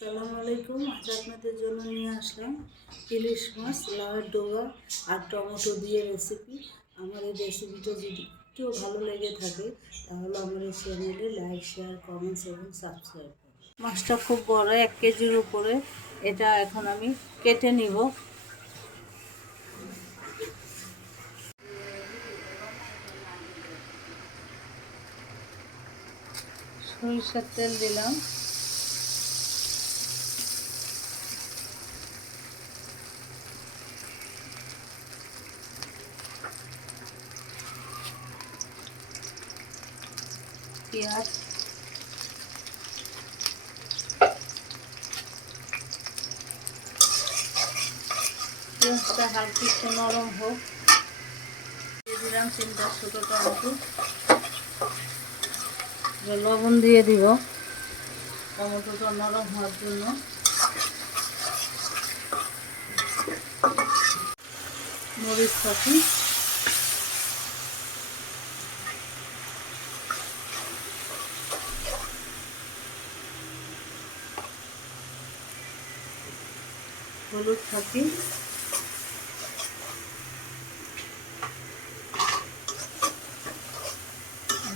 সালাম আলাইকুম। আজ আপনাদের জন্য নিয়ে আসলাম ইলিশ মাছ, লাউয়ের ডোগা আর টমেটো দিয়ে রেসিপি আমার এই রেসিপিটা যদি একটু ভালো লেগে থাকে, তাহলে আমার এই চ্যানেলে লাইক শেয়ার কমেন্টস এবং সাবস্ক্রাইব করুন। মাছটা খুব বড়, এক কেজির উপরে। এটা এখন আমি কেটে নিব। সরিষার তেল দিলাম। পেঁয়াজ পেঁয়াজটা হালকা একটু নরম হোক। দিয়ে দিলাম তিনটা ছোটো টমেটো। লবণ দিয়ে দিব। টমেটোটা নরম হওয়ার জন্য। মরিচ থাকি হলুদ থাকি।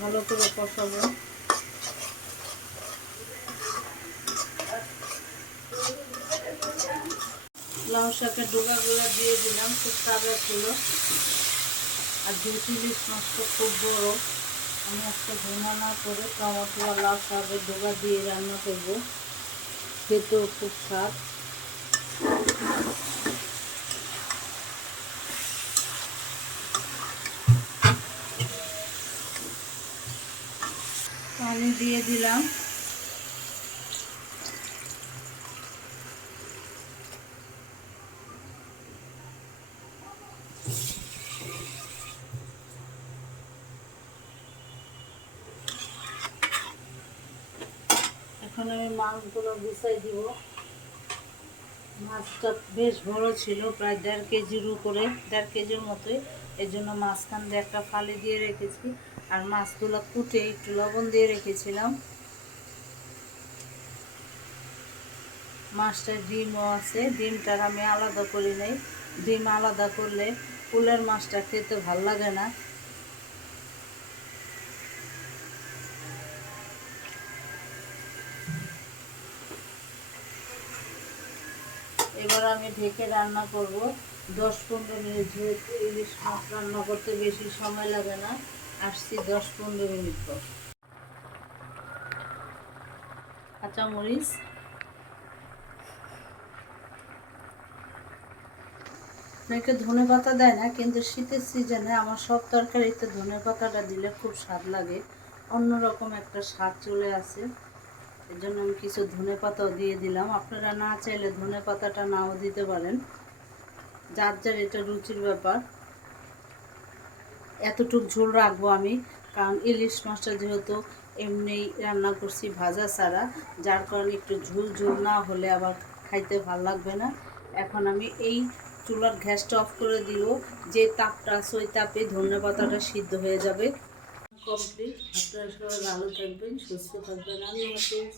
ভালো করে কষাবো। লাউ শাকের ডোকাগুলো দিয়ে দিলাম, খুব তাজা ছিল। আর যেহেতু ইলিশ মাছটা খুব বড়, আমি একটা ভুনা না করে টমেটো লাউ শাকের ডোকা দিয়ে রান্না করব। খেতেও খুব স্বাদ। পানি দিয়ে দিলাম। এখন আমি মাছগুলো গুছাই দিব। মাছটা বেশ বড় ছিল, প্রায় দেড় কেজির উপরে, দেড় কেজির মতোই। এই জন্য মাঝখান দিয়ে একটা ফালি দিয়ে রেখেছি। আর মাছগুলো কুটে একটু লবণ দিয়ে রেখেছিলাম। মাছটার ডিমও আছে, ডিমটার আমি আলাদা করি নাই। ডিম আলাদা করলে ফুলের মাছটা খেতে ভালো লাগে না। এবার আমি ঢেকে রান্না করব। দশ পনেরো মিনিট যেহেতু ইলিশ মাছ রান্না করতে বেশি সময় লাগে না। আসছি দশ পনেরো মিনিট পর। কাঁচামরিচ। অনেকে ধনে পাতা দেয় না, কিন্তু শীতের সিজনে আমার সব তরকারিতে ধনে পাতাটা দিলে খুব স্বাদ লাগে। অন্যরকম একটা স্বাদ চলে আসে। এর জন্য আমি কিছু ধনে পাতাও দিয়ে দিলাম। আপনারা না চাইলে ধনে পাতাটা নাও দিতে পারেন। যার যার এটা রুচির ব্যাপার। এতটুক ঝোল রাখব আমি, কারণ ইলিশ মাছটা যেহেতু এমনি রান্না করছি ভাজা ছাড়া, যার কারণে একটু ঝোল ঝোল না হলে আবার খাইতে ভালো লাগবে না। এখন আমি এই চুলার গ্যাসটা অফ করে দিব, যে তাপটা আছে ওই তাপে ধনে পাতাটা সিদ্ধ হয়ে যাবে। কমপ্লিট আপনারা সবাই ভালো থাকবেন সুস্থ থাকবেন আল্লাহ হাফিজ